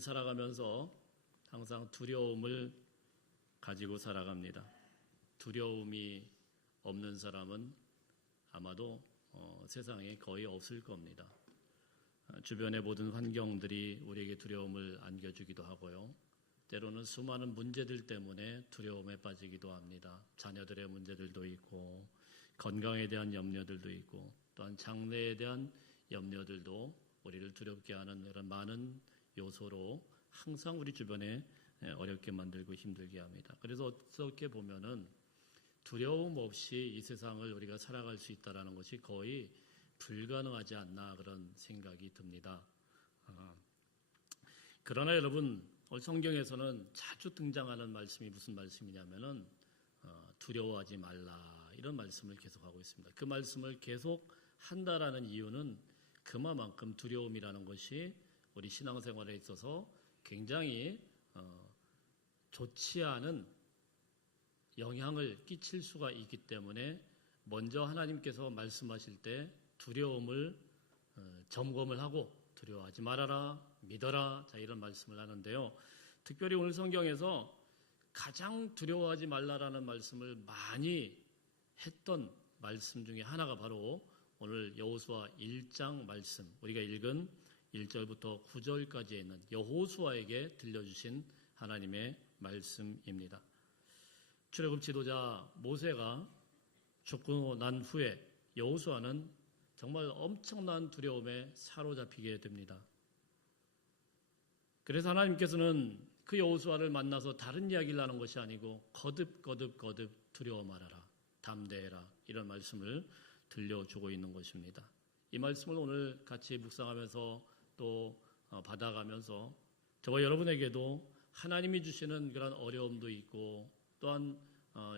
우리는 살아가면서 항상 두려움을 가지고 살아갑니다. 두려움이 없는 사람은 아마도 세상에 거의 없을 겁니다. 주변의 모든 환경들이 우리에게 두려움을 안겨주기도 하고요. 때로는 수많은 문제들 때문에 두려움에 빠지기도 합니다. 자녀들의 문제들도 있고 건강에 대한 염려들도 있고 또한 장래에 대한 염려들도 우리를 두렵게 하는 그런 많은 요소로 항상 우리 주변에 어렵게 만들고 힘들게 합니다. 그래서 어떻게 보면은 두려움 없이 이 세상을 우리가 살아갈 수 있다는 것이 거의 불가능하지 않나 그런 생각이 듭니다. 그러나 여러분, 성경에서는 자주 등장하는 말씀이 무슨 말씀이냐면은 두려워하지 말라 이런 말씀을 계속하고 있습니다. 그 말씀을 계속 한다라는 이유는 그만큼 두려움이라는 것이 우리 신앙생활에 있어서 굉장히 좋지 않은 영향을 끼칠 수가 있기 때문에 먼저 하나님께서 말씀하실 때 두려움을 점검을 하고 두려워하지 말아라, 믿어라, 자 이런 말씀을 하는데요. 특별히 오늘 성경에서 가장 두려워하지 말라라는 말씀을 많이 했던 말씀 중에 하나가 바로 오늘 여호수아 1장 말씀, 우리가 읽은 1절부터 9절까지에 있는 여호수아에게 들려주신 하나님의 말씀입니다. 출애굽 지도자 모세가 죽고 난 후에 여호수아는 정말 엄청난 두려움에 사로잡히게 됩니다. 그래서 하나님께서는 그 여호수아를 만나서 다른 이야기를 하는 것이 아니고 거듭 두려워 말아라, 담대해라 이런 말씀을 들려주고 있는 것입니다. 이 말씀을 오늘 같이 묵상하면서 또 받아가면서 저와 여러분에게도 하나님이 주시는 그런 어려움도 있고 또한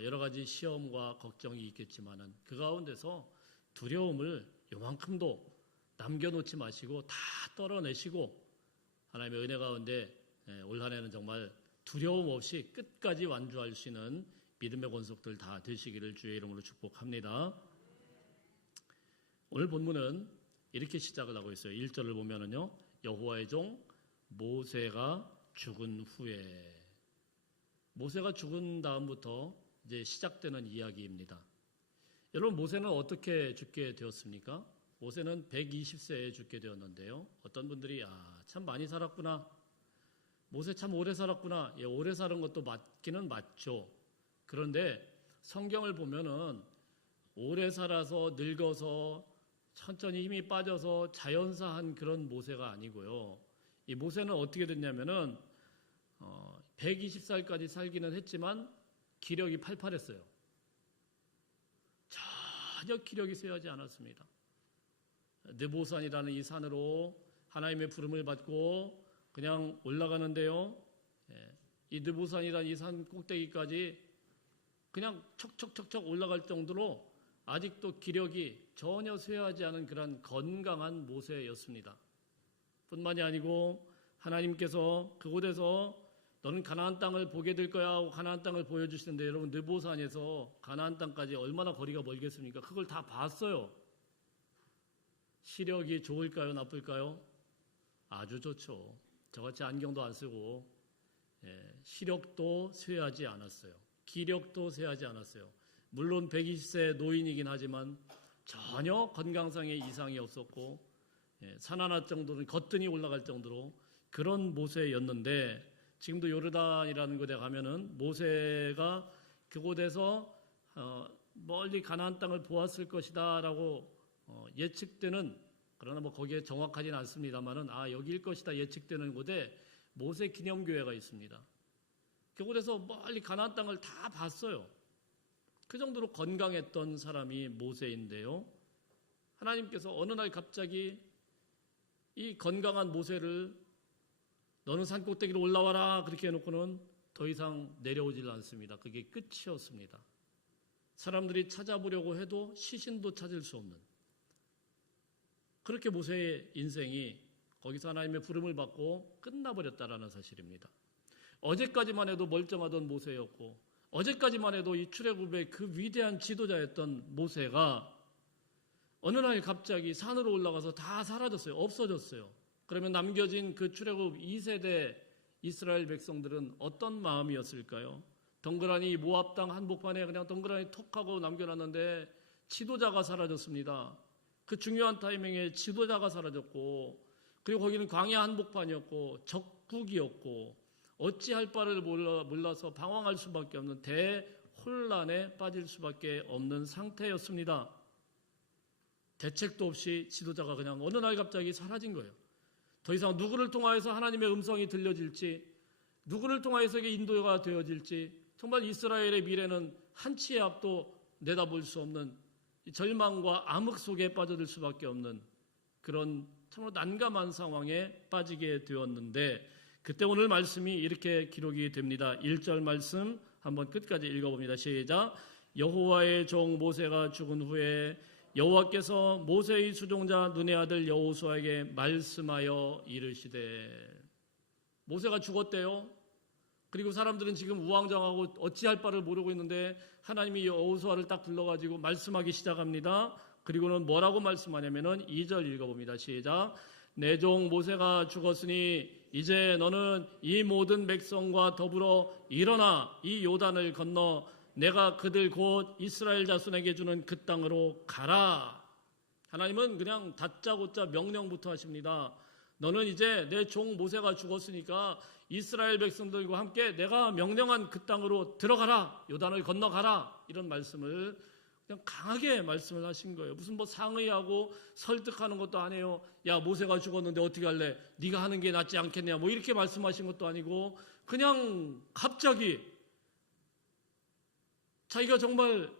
여러 가지 시험과 걱정이 있겠지만은 그 가운데서 두려움을 요만큼도 남겨놓지 마시고 다 떨어내시고 하나님의 은혜 가운데 올 한 해는 정말 두려움 없이 끝까지 완주할 수 있는 믿음의 권속들 다 되시기를 주의 이름으로 축복합니다. 오늘 본문은 이렇게 시작을 하고 있어요. 1절을 보면은요, 여호와의 종 모세가 죽은 후에, 모세가 죽은 다음부터 이제 시작되는 이야기입니다. 여러분, 모세는 어떻게 죽게 되었습니까? 모세는 120세에 죽게 되었는데요. 어떤 분들이 참 많이 살았구나. 모세 참 오래 살았구나. 예, 오래 사는 것도 맞기는 맞죠. 그런데 성경을 보면은 오래 살아서 늙어서 천천히 힘이 빠져서 자연사한 그런 모세가 아니고요. 이 모세는 어떻게 됐냐면은 120살까지 살기는 했지만 기력이 팔팔했어요. 전혀 기력이 쇠하지 않았습니다. 느보산이라는 이 산으로 하나님의 부름을 받고 그냥 올라가는데요. 이 느보산이라는 이 산 꼭대기까지 그냥 척척척척 올라갈 정도로 아직도 기력이 전혀 쇠하지 않은 그런 건강한 모세였습니다. 뿐만이 아니고 하나님께서 그곳에서 너는 가나안 땅을 보게 될 거야 하고 가나안 땅을 보여주시는데 여러분 느보산에서 가나안 땅까지 얼마나 거리가 멀겠습니까? 그걸 다 봤어요. 시력이 좋을까요? 나쁠까요? 아주 좋죠. 저같이 안경도 안 쓰고 시력도 쇠하지 않았어요. 기력도 쇠하지 않았어요. 물론 120세 노인이긴 하지만 전혀 건강상의 이상이 없었고 산 하나 정도는 거뜬히 올라갈 정도로 그런 모세였는데 지금도 요르단이라는 곳에 가면은 모세가 그곳에서 멀리 가나안 땅을 보았을 것이다라고 예측되는, 그러나 뭐 거기에 정확하지는 않습니다만은 여기일 것이다 예측되는 곳에 모세 기념교회가 있습니다. 그곳에서 멀리 가나안 땅을 다 봤어요. 그 정도로 건강했던 사람이 모세인데요. 하나님께서 어느 날 갑자기 이 건강한 모세를 너는 산 꼭대기로 올라와라 그렇게 해놓고는 더 이상 내려오질 않습니다. 그게 끝이었습니다. 사람들이 찾아보려고 해도 시신도 찾을 수 없는, 그렇게 모세의 인생이 거기서 하나님의 부름을 받고 끝나버렸다라는 사실입니다. 어제까지만 해도 멀쩡하던 모세였고 어제까지만 해도 이 출애굽의 그 위대한 지도자였던 모세가 어느 날 갑자기 산으로 올라가서 다 사라졌어요. 없어졌어요. 그러면 남겨진 그 출애굽 2세대 이스라엘 백성들은 어떤 마음이었을까요? 덩그러니 모압 땅 한복판에 그냥 덩그러니 톡 하고 남겨놨는데 지도자가 사라졌습니다. 그 중요한 타이밍에 지도자가 사라졌고, 그리고 거기는 광야 한복판이었고 적국이었고 어찌할 바를 몰라서 방황할 수밖에 없는 대혼란에 빠질 수밖에 없는 상태였습니다. 대책도 없이 지도자가 그냥 어느 날 갑자기 사라진 거예요. 더 이상 누구를 통하여서 하나님의 음성이 들려질지, 누구를 통하여서 인도가 되어질지, 정말 이스라엘의 미래는 한치의 앞도 내다볼 수 없는 절망과 암흑 속에 빠져들 수밖에 없는 그런 참으로 난감한 상황에 빠지게 되었는데, 그때 오늘 말씀이 이렇게 기록이 됩니다. 1절 말씀 한번 끝까지 읽어봅니다. 시작. 여호와의 종 모세가 죽은 후에 여호와께서 모세의 수종자 눈의 아들 여호수아에게 말씀하여 이르시되. 모세가 죽었대요. 그리고 사람들은 지금 우왕좌왕하고 어찌할 바를 모르고 있는데 하나님이 여호수아를 딱 불러가지고 말씀하기 시작합니다. 그리고는 뭐라고 말씀하냐면은 2절 읽어봅니다. 시작. 내 종 모세가 죽었으니 이제 너는 이 모든 백성과 더불어 일어나 이 요단을 건너 내가 그들 곧 이스라엘 자손에게 주는 그 땅으로 가라. 하나님은 그냥 다짜고짜 명령부터 하십니다. 너는 이제 내 종 모세가 죽었으니까 이스라엘 백성들과 함께 내가 명령한 그 땅으로 들어가라. 요단을 건너가라. 이런 말씀을 그냥 강하게 말씀을 하신 거예요. 무슨 뭐 상의하고 설득하는 것도 아니에요. 야, 모세가 죽었는데 어떻게 할래? 네가 하는 게 낫지 않겠냐? 뭐 이렇게 말씀하신 것도 아니고 그냥 갑자기 자기가 정말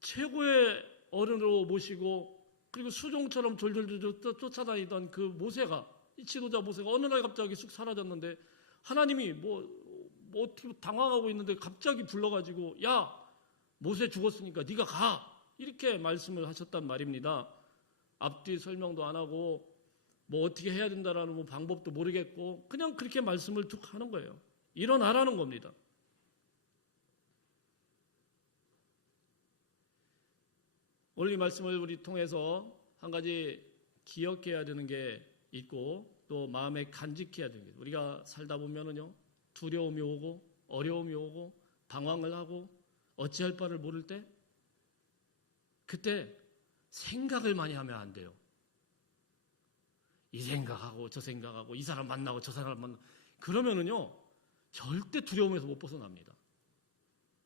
최고의 어른으로 모시고 그리고 수종처럼 졸졸졸 쫓아다니던 그 모세가, 이 지도자 모세가 어느 날 갑자기 쑥 사라졌는데 하나님이 뭐 어떻게 당황하고 있는데 갑자기 불러가지고 야, 모세 죽었으니까 네가 가, 이렇게 말씀을 하셨단 말입니다. 앞뒤 설명도 안 하고 뭐 어떻게 해야 된다라는 뭐 방법도 모르겠고 그냥 그렇게 말씀을 툭 하는 거예요. 일어나라는 겁니다. 오늘 이 말씀을 우리 통해서 한 가지 기억해야 되는 게 있고 또 마음에 간직해야 되는 게, 우리가 살다 보면은요 두려움이 오고 어려움이 오고 방황을 하고 어찌할 바를 모를 때 그때 생각을 많이 하면 안 돼요. 이 생각하고 저 생각하고 이 사람 만나고 저 사람 만나고 그러면은요 절대 두려움에서 못 벗어납니다.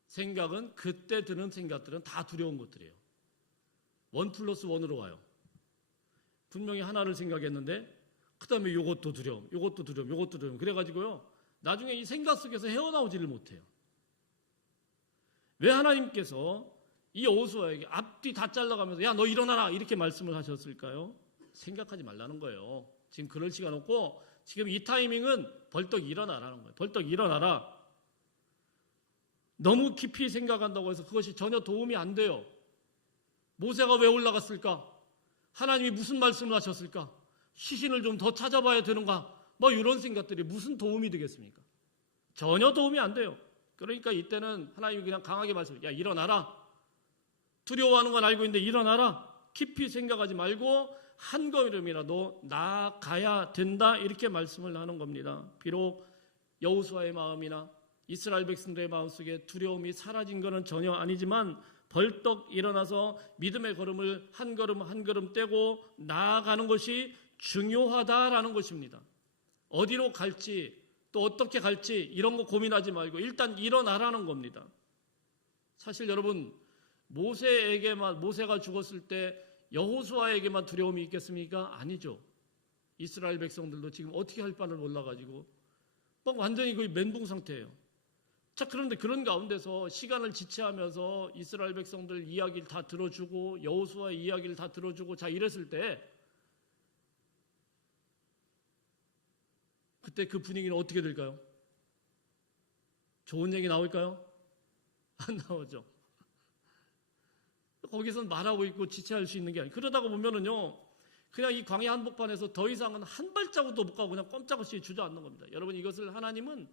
생각은 그때 드는 생각들은 다 두려운 것들이에요. 1+1으로 와요. 분명히 하나를 생각했는데 그 다음에 이것도 두려움, 이것도 두려움, 이것도 두려움. 그래가지고요 나중에 이 생각 속에서 헤어나오지를 못해요. 왜 하나님께서 이 여호수아에게 앞뒤 다 잘라가면서 야, 너 일어나라 이렇게 말씀을 하셨을까요? 생각하지 말라는 거예요. 지금 그럴 시간 없고 지금 이 타이밍은 벌떡 일어나라는 거예요. 벌떡 일어나라. 너무 깊이 생각한다고 해서 그것이 전혀 도움이 안 돼요. 모세가 왜 올라갔을까? 하나님이 무슨 말씀을 하셨을까? 시신을 좀 더 찾아봐야 되는가? 뭐 이런 생각들이 무슨 도움이 되겠습니까? 전혀 도움이 안 돼요. 그러니까 이때는 하나님이 그냥 강하게 말씀해요. 야, 일어나라. 두려워하는 건 알고 있는데 일어나라. 깊이 생각하지 말고 한 걸음이라도 나아가야 된다. 이렇게 말씀을 하는 겁니다. 비록 여호수아의 마음이나 이스라엘 백성들의 마음속에 두려움이 사라진 것은 전혀 아니지만 벌떡 일어나서 믿음의 걸음을 한 걸음 한 걸음 떼고 나아가는 것이 중요하다라는 것입니다. 어디로 갈지 또 어떻게 갈지 이런 거 고민하지 말고 일단 일어나라는 겁니다. 사실 여러분 모세가 죽었을 때 여호수아에게만 두려움이 있겠습니까? 아니죠. 이스라엘 백성들도 지금 어떻게 할 바를 몰라가지고 막 완전히 거의 멘붕 상태예요. 자, 그런데 그런 가운데서 시간을 지체하면서 이스라엘 백성들 이야기를 다 들어주고 여호수아의 이야기를 다 들어주고 자 이랬을 때 그때 그 분위기는 어떻게 될까요? 좋은 얘기 나올까요? 안 나오죠. 거기서는 말하고 있고 지체할 수 있는 게 아니에요. 그러다가 보면은요 그냥 이 광야 한복판에서 더 이상은 한 발자국도 못 가고 그냥 꼼짝없이 주저앉는 겁니다. 여러분, 이것을 하나님은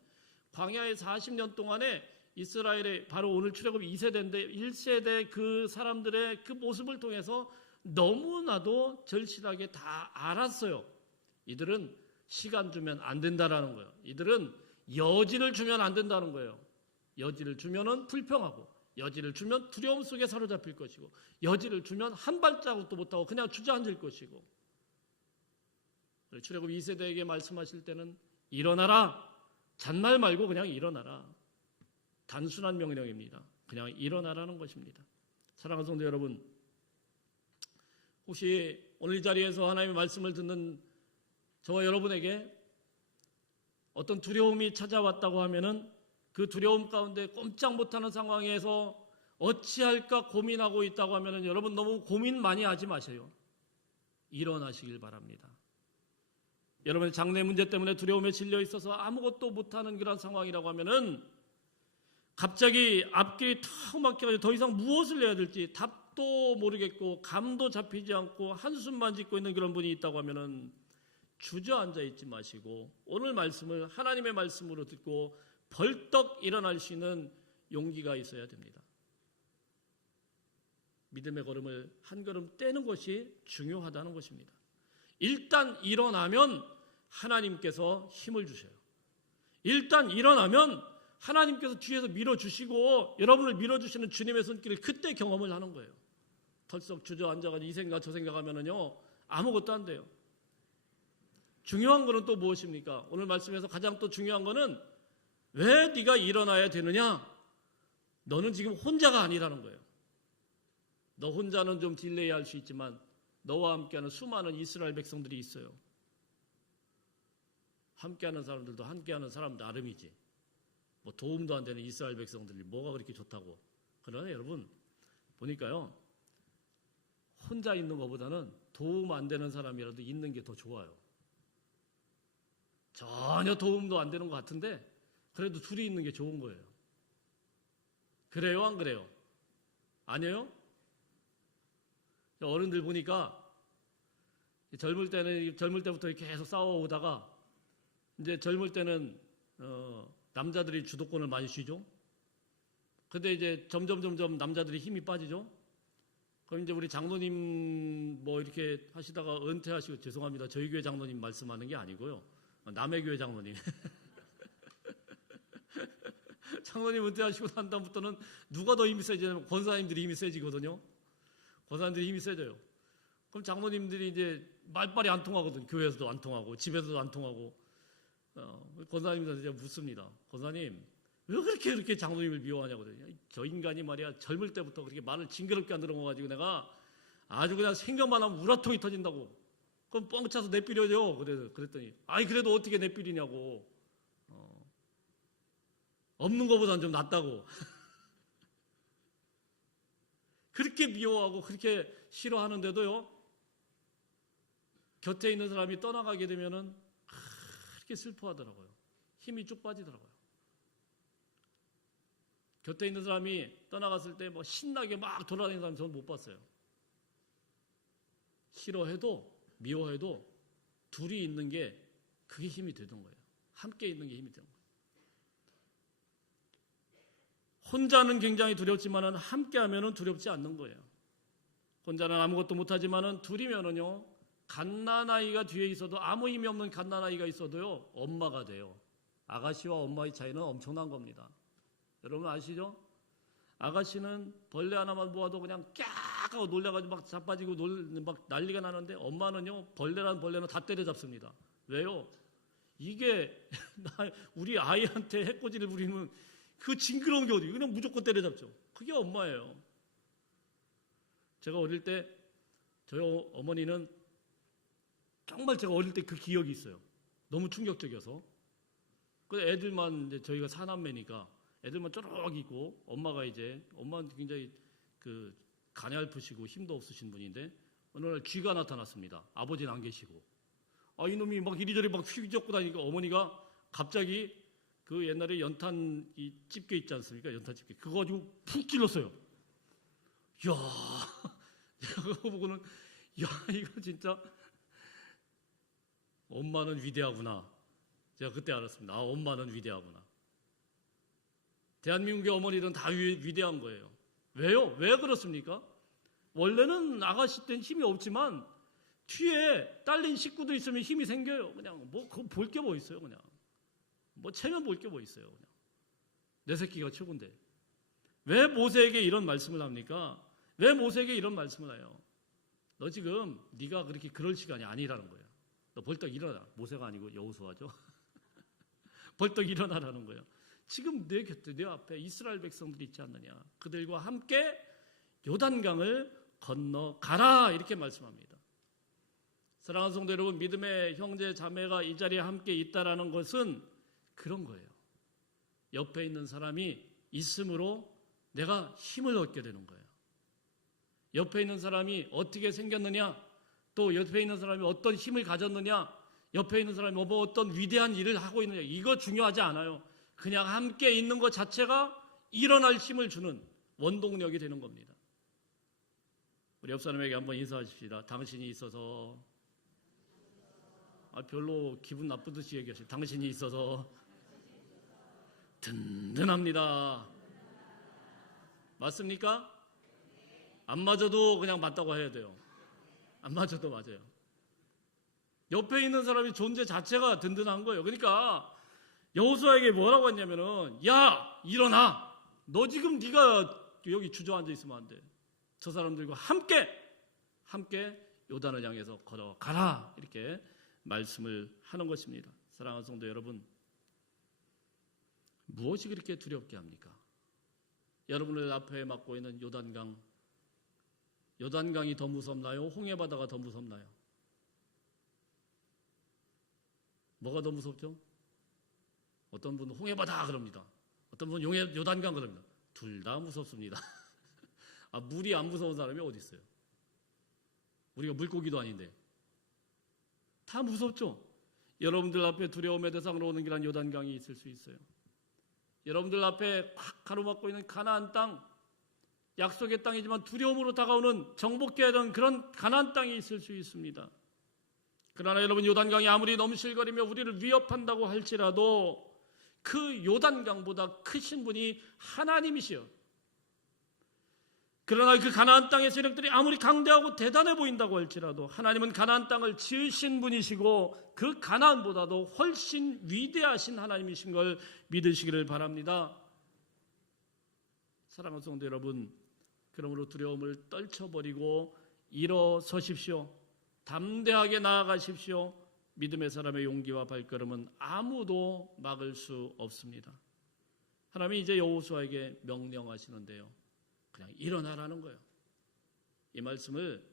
광야의 40년 동안에 이스라엘의 바로 오늘 출애굽 2세대인데 1세대 그 사람들의 그 모습을 통해서 너무나도 절실하게 다 알았어요. 이들은 시간 주면 안 된다라는 거예요. 이들은 여지를 주면 안 된다는 거예요. 여지를 주면은 불평하고, 여지를 주면 두려움 속에 사로잡힐 것이고, 여지를 주면 한 발자국도 못하고 그냥 주저앉을 것이고. 출애굽 2세대에게 말씀하실 때는 일어나라. 잔말 말고 그냥 일어나라. 단순한 명령입니다. 그냥 일어나라는 것입니다. 사랑하는 성도 여러분, 혹시 오늘 이 자리에서 하나님의 말씀을 듣는 저와 여러분에게 어떤 두려움이 찾아왔다고 하면은 그 두려움 가운데 꼼짝 못하는 상황에서 어찌할까 고민하고 있다고 하면은 여러분 너무 고민 많이 하지 마세요. 일어나시길 바랍니다. 여러분의 장래 문제 때문에 두려움에 질려 있어서 아무것도 못하는 그런 상황이라고 하면은 갑자기 앞길이 탁 막혀가지고 더 이상 무엇을 해야 될지 답도 모르겠고 감도 잡히지 않고 한숨만 짓고 있는 그런 분이 있다고 하면은 주저앉아 있지 마시고 오늘 말씀을 하나님의 말씀으로 듣고 벌떡 일어날 수 있는 용기가 있어야 됩니다. 믿음의 걸음을 한 걸음 떼는 것이 중요하다는 것입니다. 일단 일어나면 하나님께서 힘을 주셔요. 일단 일어나면 하나님께서 뒤에서 밀어주시고 여러분을 밀어주시는 주님의 손길을 그때 경험을 하는 거예요. 털썩 주저앉아가지고 이 생각 저 생각하면은요 아무것도 안 돼요. 중요한 거는 또 무엇입니까? 오늘 말씀에서 가장 또 중요한 거는 왜 네가 일어나야 되느냐? 너는 지금 혼자가 아니라는 거예요. 너 혼자는 좀 딜레이 할 수 있지만 너와 함께하는 수많은 이스라엘 백성들이 있어요. 함께하는 사람들도 함께하는 사람 나름이지. 뭐 도움도 안 되는 이스라엘 백성들이 뭐가 그렇게 좋다고. 그러나 여러분 보니까요. 혼자 있는 것보다는 도움 안 되는 사람이라도 있는 게 더 좋아요. 전혀 도움도 안 되는 것 같은데 그래도 둘이 있는 게 좋은 거예요. 그래요? 안 그래요? 아니에요? 어른들 보니까 젊을 때부터 계속 싸워오다가 이제 젊을 때는 남자들이 주도권을 많이 쥐죠. 근데 이제 점점 남자들이 힘이 빠지죠. 그럼 이제 우리 장로님 뭐 이렇게 하시다가 은퇴하시고 죄송합니다. 저희 교회 장로님 말씀하는 게 아니고요. 남의 교회 장로님. 장로님 은퇴하시고 난 다음부터는 누가 더 힘이 세지냐면 권사님들이 힘이 세지거든요. 권사님들이 힘이 세져요. 그럼 장로님들이 이제 말빨이 안 통하거든. 교회에서도 안 통하고 집에서도 안 통하고. 권사님들한테 제가 묻습니다. 권사님 왜 그렇게 장로님을 미워하냐고. 저 인간이 말이야 젊을 때부터 그렇게 말을 징그럽게 안 들어가지고 내가 아주 그냥 생각만 하면 우라통이 터진다고. 그럼 뻥차서 내삐려죠. 그랬더니 아니 그래도 어떻게 내삐리냐고. 없는 것보다는 좀 낫다고. 그렇게 미워하고 그렇게 싫어하는데도요. 곁에 있는 사람이 떠나가게 되면은 그렇게 슬퍼하더라고요. 힘이 쭉 빠지더라고요. 곁에 있는 사람이 떠나갔을 때 뭐 신나게 막 돌아다니는 사람 저는 못 봤어요. 싫어해도 미워해도 둘이 있는 게 그게 힘이 되던 거예요. 함께 있는 게 힘이 되는 거예요. 혼자는 굉장히 두렵지만은 함께하면은 두렵지 않는 거예요. 혼자는 아무것도 못하지만은 둘이면은요 갓난아이가 뒤에 있어도 아무 힘이 없는 갓난아이가 있어도요 엄마가 돼요. 아가씨와 엄마의 차이는 엄청난 겁니다. 여러분 아시죠? 아가씨는 벌레 하나만 모아도 그냥 깍 하고 놀려가지고 막 자빠지고 막 난리가 나는데 엄마는요 벌레는 다 때려잡습니다. 왜요? 이게 우리 아이한테 해코지를 부리면 그 징그러운 게 어디? 그냥 무조건 때려잡죠. 그게 엄마예요. 제가 어릴 때 저희 어머니는 정말 제가 어릴 때 그 기억이 있어요. 너무 충격적이어서. 그 애들만 이제 저희가 사남매니까 애들만 쪼록 있고 엄마는 굉장히 그 가냘프시고 힘도 없으신 분인데 어느 날 쥐가 나타났습니다. 아버지는 안 계시고. 이놈이 막 이리저리 막 휘젓고 다니니까 어머니가 갑자기 그 옛날에 연탄 이 집게 있지 않습니까? 연탄 집게. 그거 가지고 푹 찔렀어요. 이야, 그거 보고는 야 이거 진짜 엄마는 위대하구나. 제가 그때 알았습니다. 엄마는 위대하구나. 대한민국의 어머니들은 다 위대한 거예요. 왜요? 왜 그렇습니까? 원래는 아가씨 때는 힘이 없지만 뒤에 딸린 식구도 있으면 힘이 생겨요. 그냥 뭐 볼 게 뭐 있어요. 그냥 뭐 체면 볼 게 뭐 있어요. 그냥 내 새끼가 최고인데 왜 모세에게 이런 말씀을 합니까? 왜 모세에게 이런 말씀을 해요? 너 지금 네가 그렇게 그럴 시간이 아니라는 거야. 너 벌떡 일어나. 모세가 아니고 여호수아죠. 벌떡 일어나라는 거예요. 지금 내 곁에 내 앞에 이스라엘 백성들이 있지 않느냐. 그들과 함께 요단강을 건너가라 이렇게 말씀합니다. 사랑하는 성도 여러분, 믿음의 형제 자매가 이 자리에 함께 있다라는 것은 그런 거예요. 옆에 있는 사람이 있으므로 내가 힘을 얻게 되는 거예요. 옆에 있는 사람이 어떻게 생겼느냐, 또 옆에 있는 사람이 어떤 힘을 가졌느냐, 옆에 있는 사람이 뭐 어떤 위대한 일을 하고 있느냐, 이거 중요하지 않아요. 그냥 함께 있는 것 자체가 일어날 힘을 주는 원동력이 되는 겁니다. 우리 옆 사람에게 한번 인사하십시다. 당신이 있어서. 별로 기분 나쁘듯이 얘기하시죠. 당신이 있어서 든든합니다. 맞습니까? 안 맞아도 그냥 맞다고 해야 돼요. 안 맞아도 맞아요. 옆에 있는 사람이 존재 자체가 든든한 거예요. 그러니까 여호수아에게 뭐라고 했냐면은, 야 일어나. 너 지금 네가 여기 주저앉아 있으면 안 돼. 저 사람들과 함께 요단을 향해서 걸어가라 이렇게 말씀을 하는 것입니다. 사랑하는 성도 여러분, 무엇이 그렇게 두렵게 합니까? 여러분을 앞에 맡고 있는 요단강이 더 무섭나요? 홍해바다가 더 무섭나요? 뭐가 더 무섭죠? 어떤 분은 홍해바다 그럽니다. 어떤 분은 요단강 그럽니다. 둘 다 무섭습니다. 물이 안 무서운 사람이 어디 있어요? 우리가 물고기도 아닌데 다 무섭죠? 여러분들 앞에 두려움의 대상으로 오는 길한 요단강이 있을 수 있어요. 여러분들 앞에 확 가로막고 있는 가나안 땅, 약속의 땅이지만 두려움으로 다가오는 정복해야 하는 그런 가나안 땅이 있을 수 있습니다. 그러나 여러분, 요단강이 아무리 넘실거리며 우리를 위협한다고 할지라도 그 요단강보다 크신 분이 하나님이시여. 그러나 그 가나안 땅의 세력들이 아무리 강대하고 대단해 보인다고 할지라도 하나님은 가나안 땅을 지으신 분이시고 그 가나안보다도 훨씬 위대하신 하나님이신 걸 믿으시기를 바랍니다. 사랑하는 성도 여러분, 그러므로 두려움을 떨쳐버리고 일어서십시오. 담대하게 나아가십시오. 믿음의 사람의 용기와 발걸음은 아무도 막을 수 없습니다. 하나님이 이제 여호수아에게 명령하시는데요, 그냥 일어나라는 거예요. 이 말씀을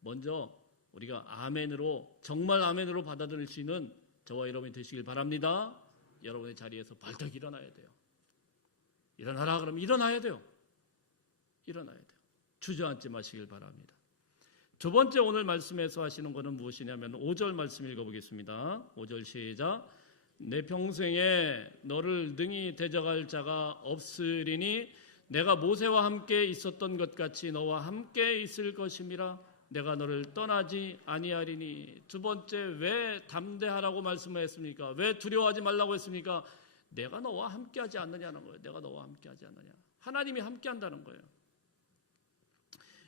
먼저 우리가 아멘으로, 정말 아멘으로 받아들일 수 있는 저와 여러분이 되시길 바랍니다. 여러분의 자리에서 벌떡 일어나야 돼요. 일어나라 그러면 일어나야 돼요. 일어나야 돼요. 주저앉지 마시길 바랍니다. 두 번째 오늘 말씀에서 하시는 것은 무엇이냐면 5절 말씀 읽어보겠습니다. 5절 시작. 내 평생에 너를 능히 대적할 자가 없으리니 내가 모세와 함께 있었던 것 같이 너와 함께 있을 것임이라. 내가 너를 떠나지 아니하리니. 두 번째, 왜 담대하라고 말씀을 했습니까? 왜 두려워하지 말라고 했습니까? 내가 너와 함께하지 않느냐는 거예요. 내가 너와 함께하지 않느냐. 하나님이 함께한다는 거예요.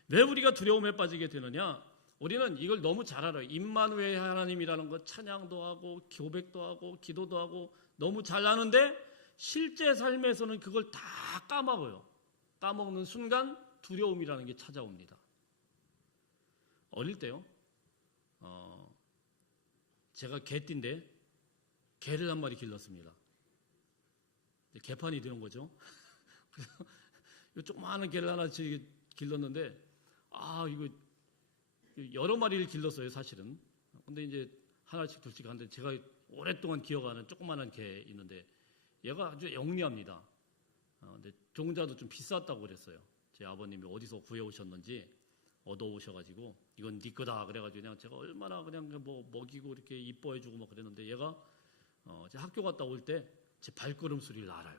왜 우리가 두려움에 빠지게 되느냐? 우리는 이걸 너무 잘 알아요. 임마누엘 하나님이라는 거 찬양도 하고 고백도 하고 기도도 하고 너무 잘 아는데 실제 삶에서는 그걸 다 까먹어요. 까먹는 순간 두려움이라는 게 찾아옵니다. 어릴 때요, 제가 개띠인데 개를 한 마리 길렀습니다. 개판이 되는 거죠. 그래서 이 조그마한 개를 하나 길렀는데 이거 여러 마리를 길렀어요, 사실은. 근데 이제 하나씩 둘씩 하는데 제가 오랫동안 기억하는 조그마한 개 있는데 얘가 아주 영리합니다. 근데 종자도 좀 비쌌다고 그랬어요. 제 아버님이 어디서 구해오셨는지 얻어오셔가지고 이건 네 거다 그래가지고 그냥 제가 얼마나 그냥 뭐 먹이고 이렇게 이뻐해주고 막 그랬는데 얘가 제 학교 갔다 올 때 제 발걸음 소리를 알아요.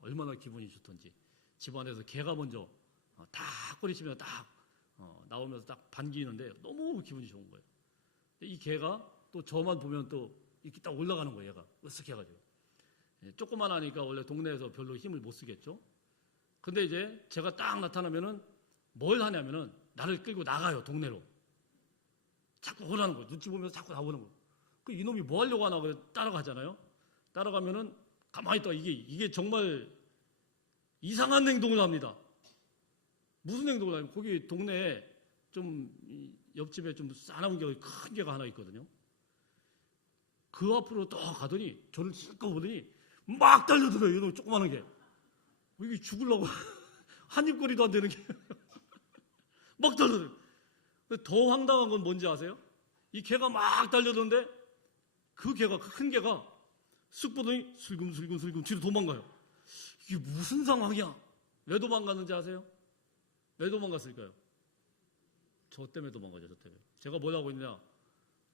얼마나 기분이 좋던지. 집안에서 개가 먼저 딱 꼬리치면 딱 나오면서 딱 반기는데 너무 기분이 좋은 거예요. 이 개가 또 저만 보면 또 이렇게 딱 올라가는 거예요. 얘가 으쓱해가지고. 조그만 하니까 원래 동네에서 별로 힘을 못 쓰겠죠. 근데 이제 제가 딱 나타나면은 뭘 하냐면은 나를 끌고 나가요, 동네로. 자꾸 오라는 거예요. 눈치 보면서 자꾸 나오는 거예요. 그 이놈이 뭐 하려고 하나 그래 따라가잖아요. 따라가면은 가만히 있다가 이게 정말 이상한 행동을 합니다. 무슨 행동을 하냐면 거기 동네에 좀 옆집에 좀 싸나운 개가 큰 개가 하나 있거든요. 그 앞으로 딱 가더니 저를 실컷 보더니 막 달려들어요. 이놈 조그마한 게. 이게 죽으려고 한 입거리도 안 되는 게 막 달려들어요. 더 황당한 건 뭔지 아세요? 이 개가 막 달려드는데 그 개가 큰 개가 쓱 보더니 슬금슬금 뒤로 도망가요. 이게 무슨 상황이야? 왜 도망갔는지 아세요? 왜 도망갔을까요? 저 때문에 도망가죠. 저 때문에. 제가 뭘 하고 있냐?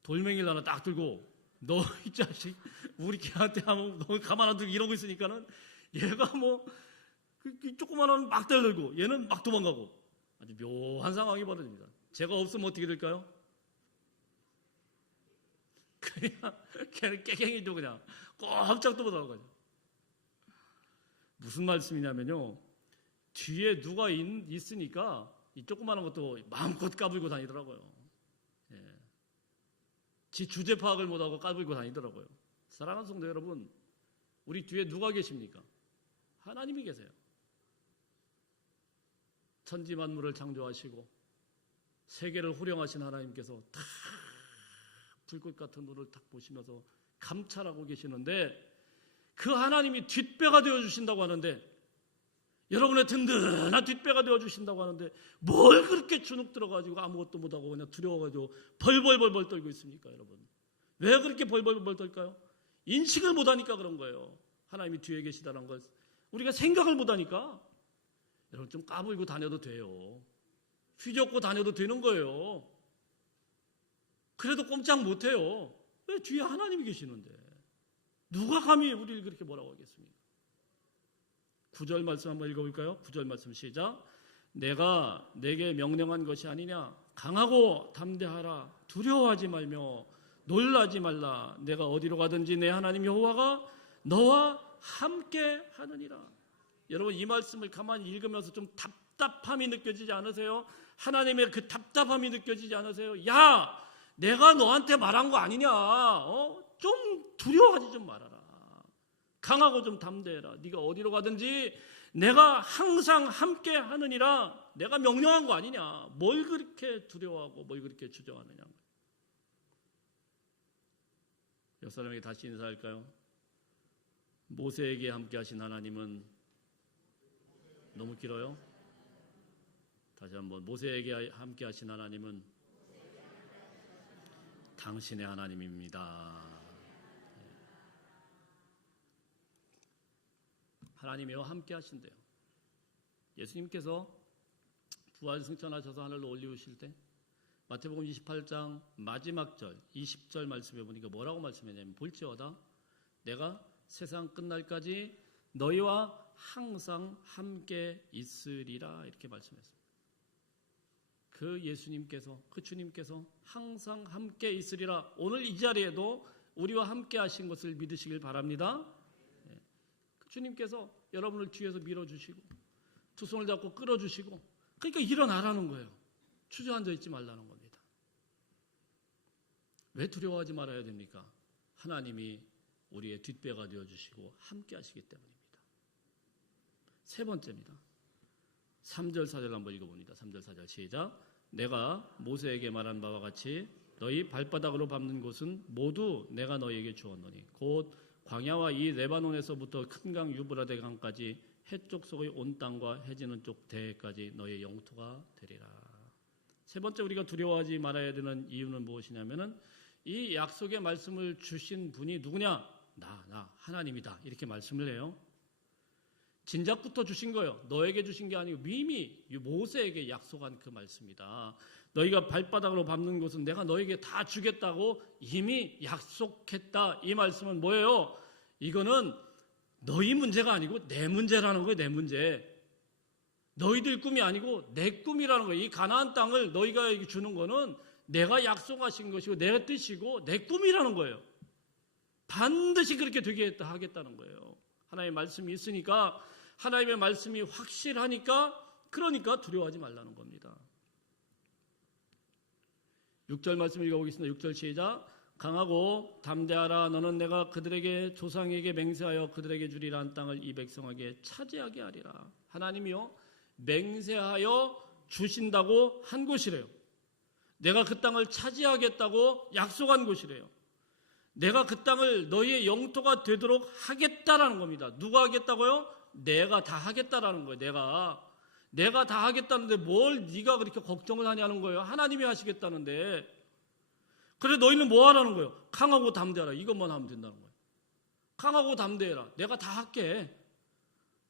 돌멩이를 하나 딱 들고 너 이 자식 우리 개한테 하면 너 가만 안 두고 이러고 있으니까는 얘가 뭐 조그만한 막 달려들고 얘는 막 도망가고 아주 묘한 상황이 벌어집니다. 제가 없으면 어떻게 될까요? 그냥 걔는 깨갱이죠. 그냥 꼼짝도 못하고 가죠. 무슨 말씀이냐면요, 뒤에 누가 있으니까 이 조그마한 것도 마음껏 까불고 다니더라고요. 예. 지 주제 파악을 못하고 까불고 다니더라고요. 사랑하는 성도 여러분, 우리 뒤에 누가 계십니까? 하나님이 계세요. 천지 만물을 창조하시고 세계를 호령하신 하나님께서 다 불꽃 같은 눈을 딱 보시면서 감찰하고 계시는데 그 하나님이 뒷배가 되어주신다고 하는데, 여러분의 든든한 뒷배가 되어주신다고 하는데 뭘 그렇게 주눅 들어가지고 아무것도 못하고 그냥 두려워가지고 벌벌벌 떨고 있습니까? 여러분, 왜 그렇게 벌벌벌 떨까요? 인식을 못하니까 그런 거예요. 하나님이 뒤에 계시다는 걸 우리가 생각을 못하니까. 여러분, 좀 까불고 다녀도 돼요. 휘젓고 다녀도 되는 거예요. 그래도 꼼짝 못해요. 왜? 뒤에 하나님이 계시는데 누가 감히 우리를 그렇게 뭐라고 하겠습니까? 9절 말씀 한번 읽어볼까요? 9절 말씀 시작. 내가 내게 명령한 것이 아니냐? 강하고 담대하라. 두려워하지 말며 놀라지 말라. 내가 어디로 가든지 내 하나님 여호와가 너와 함께 하느니라. 여러분, 이 말씀을 가만히 읽으면서 좀 답답함이 느껴지지 않으세요? 하나님의 그 답답함이 느껴지지 않으세요? 야, 내가 너한테 말한 거 아니냐? 좀 두려워하지 좀 말아라. 강하고 좀 담대해라. 네가 어디로 가든지 내가 항상 함께 하느니라. 내가 명령한 거 아니냐? 뭘 그렇게 두려워하고 뭘 그렇게 주저하느냐? 옆 사람에게 다시 인사할까요? 모세에게 함께 하신 하나님은, 너무 길어요? 다시 한번, 모세에게 함께 하신 하나님은 당신의 하나님입니다. 하나님이와 함께 하신대요. 예수님께서 부활 승천하셔서 하늘로 올리우실 때 마태복음 28장 마지막 절 20절 말씀해 보니까 뭐라고 말씀했냐면, 볼지어다 내가 세상 끝날까지 너희와 항상 함께 있으리라, 이렇게 말씀했습니다. 그 예수님께서, 그 주님께서 항상 함께 있으리라. 오늘 이 자리에도 우리와 함께 하신 것을 믿으시길 바랍니다. 그 주님께서 여러분을 뒤에서 밀어주시고 두 손을 잡고 끌어주시고, 그러니까 일어나라는 거예요. 주저앉아 있지 말라는 겁니다. 왜 두려워하지 말아야 됩니까? 하나님이 우리의 뒷배가 되어주시고 함께 하시기 때문입니다. 세 번째입니다. 3절 4절 한번 읽어봅니다. 3절 4절 시작. 내가 모세에게 말한 바와 같이 너희 발바닥으로 밟는 곳은 모두 내가 너희에게 주었노니 곧 광야와 이 레바논에서부터 큰 강 유브라데 강까지 해쪽 속의 온 땅과 해지는 쪽 대해까지 너희의 영토가 되리라. 세 번째, 우리가 두려워하지 말아야 되는 이유는 무엇이냐면은 이 약속의 말씀을 주신 분이 누구냐? 나 하나님이다, 이렇게 말씀을 해요. 진작부터 주신 거예요. 너에게 주신 게 아니고 이미 모세에게 약속한 그 말씀이다. 너희가 발바닥으로 밟는 곳은 내가 너에게 다 주겠다고 이미 약속했다. 이 말씀은 뭐예요? 이거는 너희 문제가 아니고 내 문제라는 거예요. 내 문제. 너희들 꿈이 아니고 내 꿈이라는 거예요. 이 가나안 땅을 너희가 주는 거는 내가 약속하신 것이고 내 뜻이고 내 꿈이라는 거예요. 반드시 그렇게 되게 하겠다는 거예요. 하나님의 말씀이 있으니까, 하나님의 말씀이 확실하니까, 그러니까 두려워하지 말라는 겁니다. 6절 말씀 읽어보겠습니다. 6절 시작. 강하고 담대하라. 너는 내가 그들에게 조상에게 맹세하여 그들에게 주리라 한 땅을 이 백성에게 차지하게 하리라. 하나님이요 맹세하여 주신다고 한 곳이래요. 내가 그 땅을 차지하겠다고 약속한 곳이래요. 내가 그 땅을 너희의 영토가 되도록 하겠다라는 겁니다. 누가 하겠다고요? 내가 다 하겠다라는 거예요. 내가 다 하겠다는데 뭘 네가 그렇게 걱정을 하냐는 거예요. 하나님이 하시겠다는데. 그래 너희는 뭐 하라는 거예요? 강하고 담대하라. 이것만 하면 된다는 거예요. 강하고 담대해라. 내가 다 할게.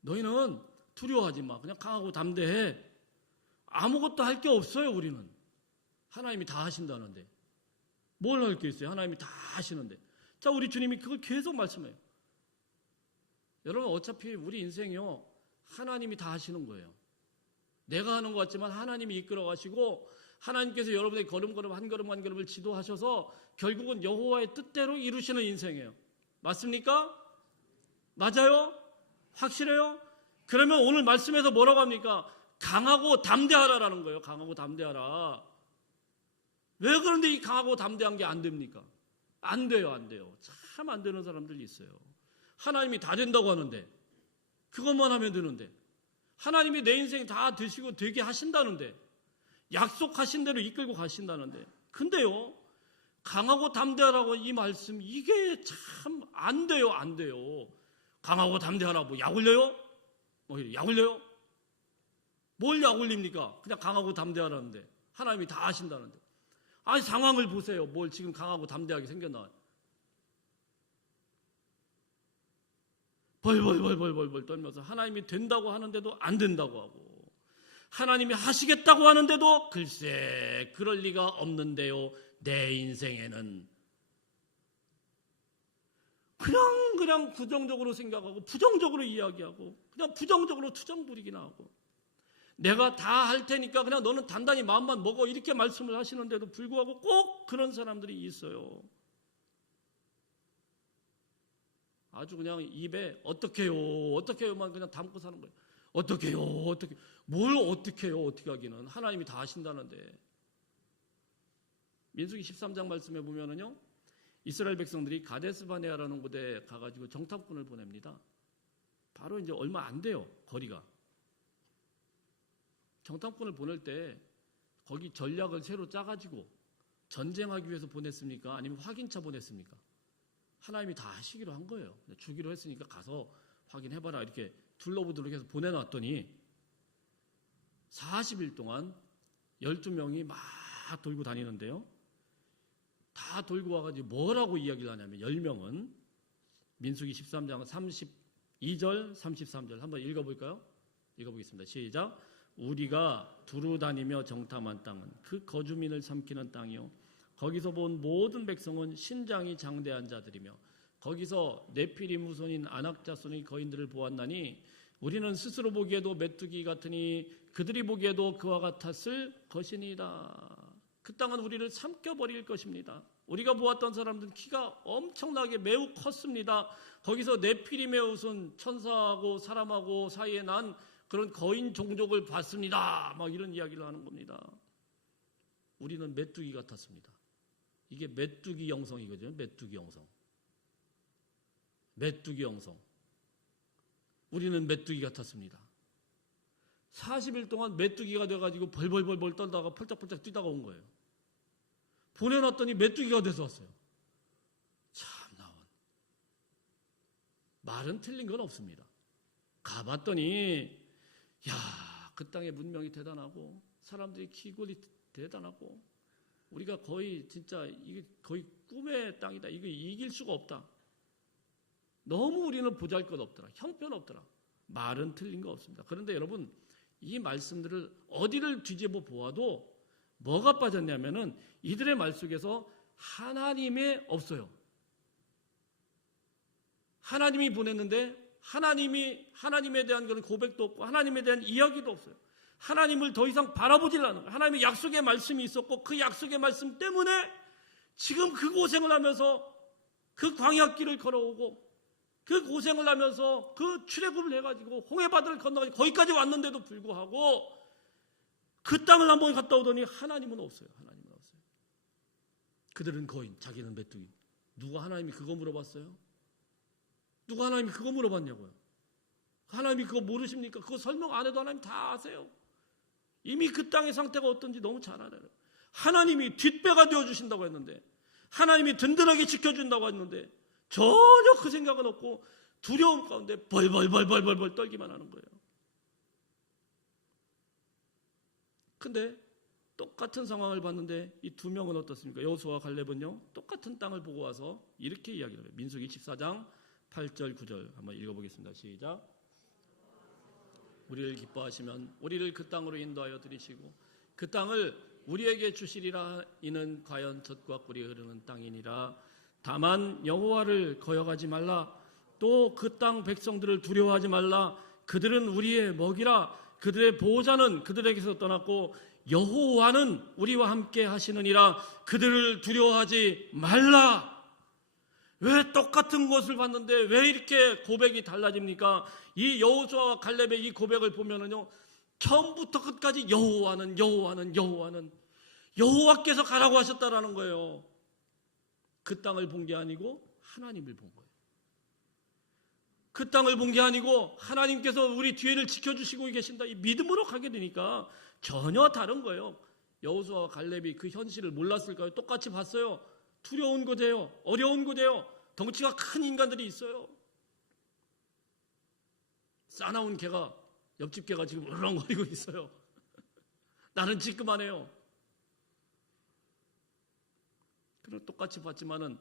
너희는 두려워하지 마. 그냥 강하고 담대해. 아무것도 할 게 없어요. 우리는 하나님이 다 하신다는데 뭘 할 게 있어요? 하나님이 다 하시는데. 자, 우리 주님이 그걸 계속 말씀해요. 여러분 어차피 우리 인생이요 하나님이 다 하시는 거예요. 내가 하는 것 같지만 하나님이 이끌어 가시고 하나님께서 여러분의 걸음걸음 한 걸음 한 걸음을 지도하셔서 결국은 여호와의 뜻대로 이루시는 인생이에요. 맞습니까? 맞아요? 확실해요? 그러면 오늘 말씀에서 뭐라고 합니까? 강하고 담대하라라는 거예요. 강하고 담대하라. 왜 그런데 이 강하고 담대한 게 안 됩니까? 안 돼요. 참 안 되는 사람들이 있어요. 하나님이 다 된다고 하는데 그것만 하면 되는데 하나님이 내 인생 다 되시고 되게 하신다는데 약속하신 대로 이끌고 가신다는데 근데요 강하고 담대하라고 이 말씀 이게 참 안 돼요. 강하고 담대하라고 약 올려요? 약 올려요? 뭘 약 올립니까? 그냥 강하고 담대하라는데 하나님이 다 하신다는데 아니 상황을 보세요. 뭘 지금 강하고 담대하게 생겼나. 벌벌 떨면서 하나님이 된다고 하는데도 안 된다고 하고 하나님이 하시겠다고 하는데도 글쎄 그럴 리가 없는데요. 내 인생에는 그냥 부정적으로 생각하고 부정적으로 이야기하고 그냥 부정적으로 투정 부리기나 하고 내가 다 할 테니까 그냥 너는 단단히 마음만 먹어 이렇게 말씀을 하시는데도 불구하고 꼭 그런 사람들이 있어요. 아주 그냥 입에 어떻게요만 그냥 담고 사는 거예요. 어떻게요? 뭘 어떻게요? 어떻게 하기는 하나님이 다 하신다는데. 민수기 13장 말씀에 보면은요 이스라엘 백성들이 가데스바네아라는 곳에 가가지고 정탐꾼을 보냅니다. 바로 이제 얼마 안 돼요 거리가. 정탐꾼을 보낼 때 거기 전략을 새로 짜가지고 전쟁하기 위해서 보냈습니까? 아니면 확인차 보냈습니까? 하나님이 다 하시기로 한 거예요. 주기로 했으니까 가서 확인해봐라 이렇게 둘러보도록 해서 보내놨더니 40일 동안 12명이 막 돌고 다니는데요. 다 돌고 와가지고 뭐라고 이야기를 하냐면 10명은 민수기 13장 32절 33절 한번 읽어볼까요? 읽어보겠습니다. 시작. 우리가 두루 다니며 정탐한 땅은 그 거주민을 삼키는 땅이요 거기서 본 모든 백성은 신장이 장대한 자들이며 거기서 네피림 후손인 아낙 자손의 거인들을 보았나니 우리는 스스로 보기에도 메뚜기 같으니 그들이 보기에도 그와 같았을 것이니이다. 그 땅은 우리를 삼켜버릴 것입니다. 우리가 보았던 사람들은 키가 엄청나게 매우 컸습니다. 거기서 네피림의 후손 천사하고 사람하고 사이에 난 그런 거인 종족을 봤습니다. 막 이런 이야기를 하는 겁니다. 우리는 메뚜기 같았습니다. 이게 메뚜기 영성이거든요. 메뚜기 영성. 우리는 메뚜기 같았습니다. 40일 동안 메뚜기가 돼가지고 벌벌 떨다가 펄짝펄짝 뛰다가 온 거예요. 보내놨더니 메뚜기가 돼서 왔어요. 참 나온. 말은 틀린 건 없습니다. 가봤더니 그 땅의 문명이 대단하고 사람들이 기골이 대단하고 우리가 거의 진짜 이게 거의 꿈의 땅이다. 이거 이길 수가 없다. 너무 우리는 보잘것없더라. 형편없더라. 말은 틀린 거 없습니다. 그런데 여러분 이 말씀들을 어디를 뒤집어 보아도 뭐가 빠졌냐면은 이들의 말 속에서 하나님의 없어요. 하나님이 보냈는데 하나님에 대한 그런 고백도 없고 하나님에 대한 이야기도 없어요. 하나님을 더 이상 바라보질 않는 거예요. 하나님의 약속의 말씀이 있었고 그 약속의 말씀 때문에 지금 그 고생을 하면서 그 광야길을 걸어오고 그 고생을 하면서 그 출애굽을 해가지고 홍해바다를 건너가지고 거기까지 왔는데도 불구하고 그 땅을 한번 갔다 오더니 하나님은 없어요. 그들은 거인, 자기는 메뚜기. 누가 하나님이 그거 물어봤어요? 누가 하나님이 그거 물어봤냐고요? 하나님이 그거 모르십니까? 그거 설명 안 해도 하나님 다 아세요. 이미 그 땅의 상태가 어떤지 너무 잘 알아요. 하나님이 뒷배가 되어주신다고 했는데, 하나님이 든든하게 지켜준다고 했는데 전혀 그 생각은 없고 두려움 가운데 벌벌 떨기만 하는 거예요. 근데 똑같은 상황을 봤는데 이 두 명은 어떻습니까? 여호수아와 갈렙은요, 똑같은 땅을 보고 와서 이렇게 이야기를 해요. 민수기 14장 8절 9절 한번 읽어보겠습니다. 시작. 우리를 기뻐하시면 우리를 그 땅으로 인도하여 들이시고 그 땅을 우리에게 주시리라. 이는 과연 젖과 꿀이 흐르는 땅이니라. 다만 여호와를 거역하지 말라. 또 그 땅 백성들을 두려워하지 말라. 그들은 우리의 먹이라. 그들의 보호자는 그들에게서 떠났고 여호와는 우리와 함께 하시느니라. 그들을 두려워하지 말라. 왜 똑같은 것을 봤는데 왜 이렇게 고백이 달라집니까? 이 여호수아와 갈렙의 이 고백을 보면은요, 처음부터 끝까지 여호와는 여호와께서 가라고 하셨다라는 거예요. 그 땅을 본 게 아니고 하나님을 본 거예요. 그 땅을 본 게 아니고 하나님께서 우리 뒤를 지켜주시고 계신다, 이 믿음으로 가게 되니까 전혀 다른 거예요. 여호수아와 갈렙이 그 현실을 몰랐을까요? 똑같이 봤어요. 두려운 곳이에요. 어려운 곳이에요. 덩치가 큰 인간들이 있어요. 싸나운 개가, 옆집 개가 지금 으르렁거리고 있어요. 나는 지금하네요. 그럼 똑같이 봤지만은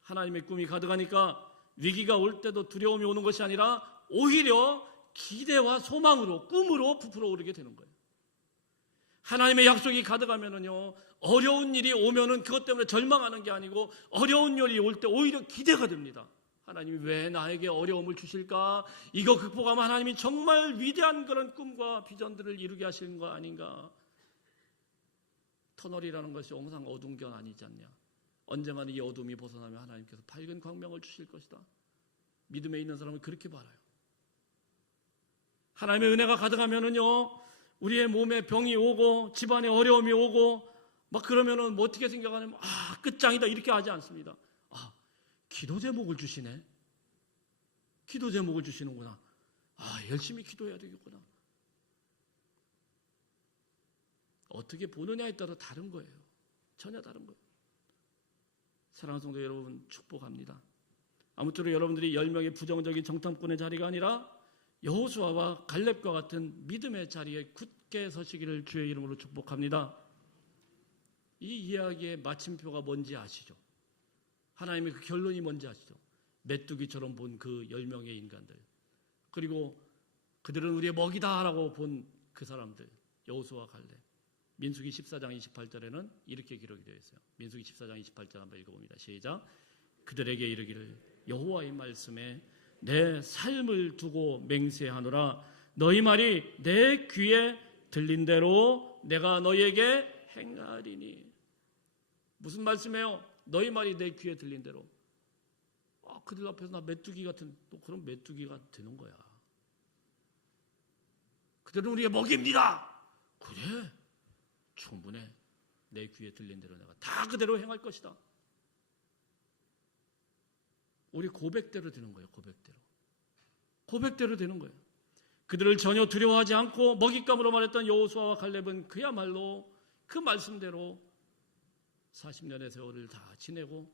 하나님의 꿈이 가득하니까 위기가 올 때도 두려움이 오는 것이 아니라 오히려 기대와 소망으로, 꿈으로 부풀어 오르게 되는 거예요. 하나님의 약속이 가득하면은요, 어려운 일이 오면은 그것 때문에 절망하는 게 아니고 어려운 일이 올 때 오히려 기대가 됩니다. 하나님이 왜 나에게 어려움을 주실까? 이거 극복하면 하나님이 정말 위대한 그런 꿈과 비전들을 이루게 하시는 거 아닌가? 터널이라는 것이 항상 어두운 게 아니지 않냐? 언젠가는 이 어둠이 벗어나면 하나님께서 밝은 광명을 주실 것이다. 믿음에 있는 사람은 그렇게 바라요. 하나님의 은혜가 가득하면은요, 우리의 몸에 병이 오고 집안에 어려움이 오고 막 그러면은 뭐 어떻게 생각하냐면, 끝장이다 이렇게 하지 않습니다. 기도 제목을 주시네. 기도 제목을 주시는구나. 열심히 기도해야 되겠구나. 어떻게 보느냐에 따라 다른 거예요. 전혀 다른 거예요. 사랑하는 성도 여러분, 축복합니다. 아무쪼록 여러분들이 10명의 부정적인 정탐꾼의 자리가 아니라 여호수아와 갈렙과 같은 믿음의 자리에 굳게 서시기를 주의 이름으로 축복합니다. 이 이야기의 마침표가 뭔지 아시죠? 하나님의 그 결론이 뭔지 아시죠? 메뚜기처럼 본 그 10명의 인간들, 그리고 그들은 우리의 먹이다라고 본 그 사람들, 여호수아와 갈렙. 민수기 14장 28절에는 이렇게 기록이 되어 있어요. 민수기 14장 28절 한번 읽어봅니다. 시작. 그들에게 이르기를 여호와의 말씀에 내 삶을 두고 맹세하노라. 너희 말이 내 귀에 들린 대로 내가 너희에게 행하리니. 무슨 말씀이에요? 너희 말이 내 귀에 들린 대로. 그들 앞에서 나 메뚜기 같은, 또 그런 메뚜기가 되는 거야. 그들은 우리의 먹입니다. 그래, 충분해. 내 귀에 들린 대로 내가 다 그대로 행할 것이다. 우리 고백대로 되는 거예요. 고백대로 되는 거예요. 그들을 전혀 두려워하지 않고 먹잇감으로 말했던 여호수아와 갈렙은 그야말로 그 말씀대로 40년의 세월을 다 지내고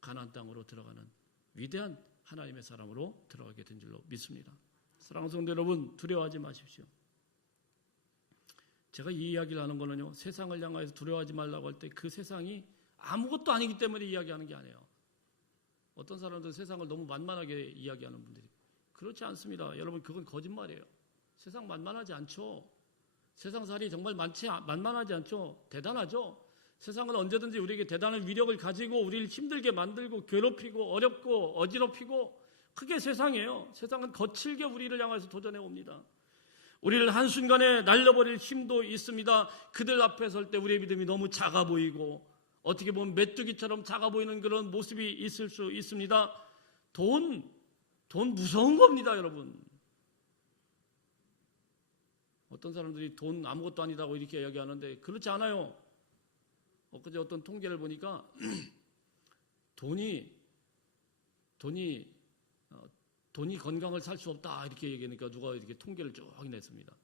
가나안 땅으로 들어가는 위대한 하나님의 사람으로 들어가게 된 줄로 믿습니다. 사랑하는 성도 여러분, 두려워하지 마십시오. 제가 이 이야기를 하는 거는요, 세상을 향하여서 두려워하지 말라고 할 때 그 세상이 아무것도 아니기 때문에 이야기하는 게 아니에요. 어떤 사람들은 세상을 너무 만만하게 이야기하는 분들이, 그렇지 않습니다. 여러분, 그건 거짓말이에요. 세상 만만하지 않죠. 세상살이 정말 만만하지 않죠. 대단하죠. 세상은 언제든지 우리에게 대단한 위력을 가지고 우리를 힘들게 만들고 괴롭히고 어렵고 어지럽히고, 그게 세상이에요. 세상은 거칠게 우리를 향해서 도전해 옵니다. 우리를 한순간에 날려버릴 힘도 있습니다. 그들 앞에 설 때 우리의 믿음이 너무 작아 보이고 어떻게 보면 메뚜기처럼 작아 보이는 그런 모습이 있을 수 있습니다. 돈 무서운 겁니다, 여러분. 어떤 사람들이 돈 아무것도 아니다고 이렇게 이야기하는데 그렇지 않아요. 엊그제 어떤 통계를 보니까 돈이 건강을 살 수 없다 이렇게 얘기하니까 누가 이렇게 통계를 쭉 확인했습니다.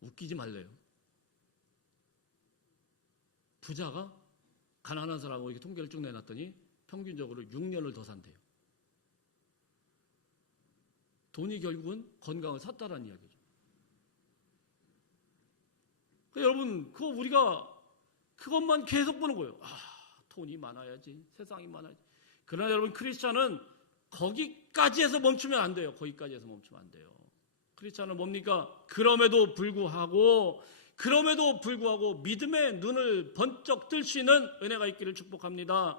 웃기지 말래요. 부자가 가난한 사람하고 이렇게 통계를 쭉 내놨더니 평균적으로 6년을 더 산대요. 돈이 결국은 건강을 샀다라는 이야기죠. 여러분, 우리가 그것만 계속 보는 거예요. 돈이 많아야지, 세상이 많아야지. 그러나 여러분, 크리스찬은 거기까지 해서 멈추면 안 돼요. 거기까지 해서 멈추면 안 돼요. 크리스찬은 뭡니까? 그럼에도 불구하고 믿음의 눈을 번쩍 뜰 수 있는 은혜가 있기를 축복합니다.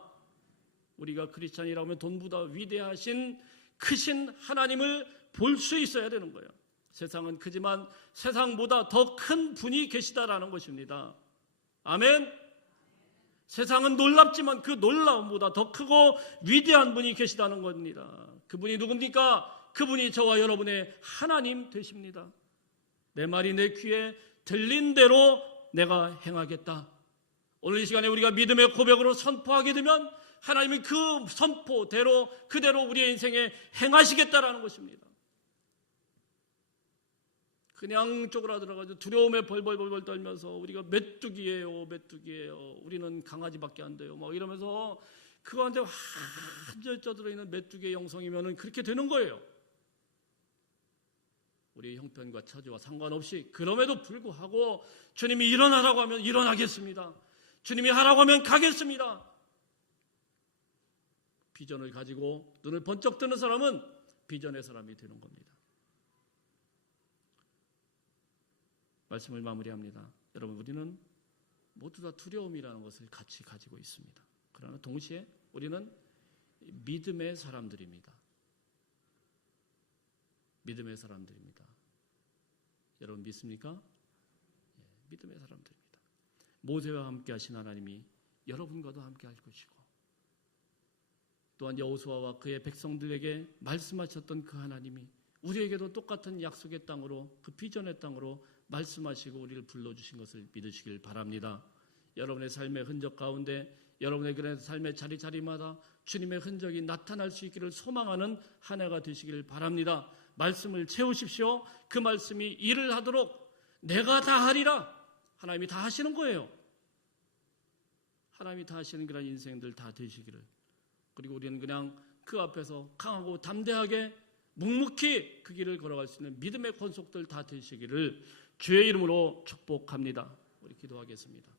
우리가 크리스찬이라고 하면 돈보다 위대하신 크신 하나님을 볼 수 있어야 되는 거예요. 세상은 크지만 세상보다 더 큰 분이 계시다라는 것입니다. 아멘. 세상은 놀랍지만 그 놀라움보다 더 크고 위대한 분이 계시다는 겁니다. 그분이 누굽니까? 그분이 저와 여러분의 하나님 되십니다. 내 말이 내 귀에 들린 대로 내가 행하겠다. 오늘 이 시간에 우리가 믿음의 고백으로 선포하게 되면 하나님이 그 선포대로 그대로 우리의 인생에 행하시겠다라는 것입니다. 그냥 쪼그라들어가지고 두려움에 벌벌 떨면서 우리가 메뚜기예요. 우리는 강아지밖에 안 돼요. 막 이러면서 그거한테 완전히 쪄들어 있는 메뚜기의 영성이면은 그렇게 되는 거예요. 우리의 형편과 처지와 상관없이 그럼에도 불구하고 주님이 일어나라고 하면 일어나겠습니다. 주님이 하라고 하면 가겠습니다. 비전을 가지고 눈을 번쩍 뜨는 사람은 비전의 사람이 되는 겁니다. 말씀을 마무리합니다. 여러분, 우리는 모두 다 두려움이라는 것을 같이 가지고 있습니다. 그러나 동시에 우리는 믿음의 사람들입니다. 믿음의 사람들입니다. 여러분 믿습니까? 예, 믿음의 사람들입니다. 모세와 함께 하신 하나님이 여러분과도 함께 할 것이고 또한 여호수아와 그의 백성들에게 말씀하셨던 그 하나님이 우리에게도 똑같은 약속의 땅으로 그 비전의 땅으로 말씀하시고 우리를 불러주신 것을 믿으시길 바랍니다. 여러분의 삶의 흔적 가운데 여러분의 그런 삶의 자리자리마다 주님의 흔적이 나타날 수 있기를 소망하는 한 해가 되시길 바랍니다. 말씀을 채우십시오. 그 말씀이 일을 하도록 내가 다 하리라. 하나님이 다 하시는 거예요. 하나님이 다 하시는 그런 인생들 다 되시기를. 그리고 우리는 그냥 그 앞에서 강하고 담대하게 묵묵히 그 길을 걸어갈 수 있는 믿음의 권속들 다 되시기를 주의 이름으로 축복합니다. 우리 기도하겠습니다.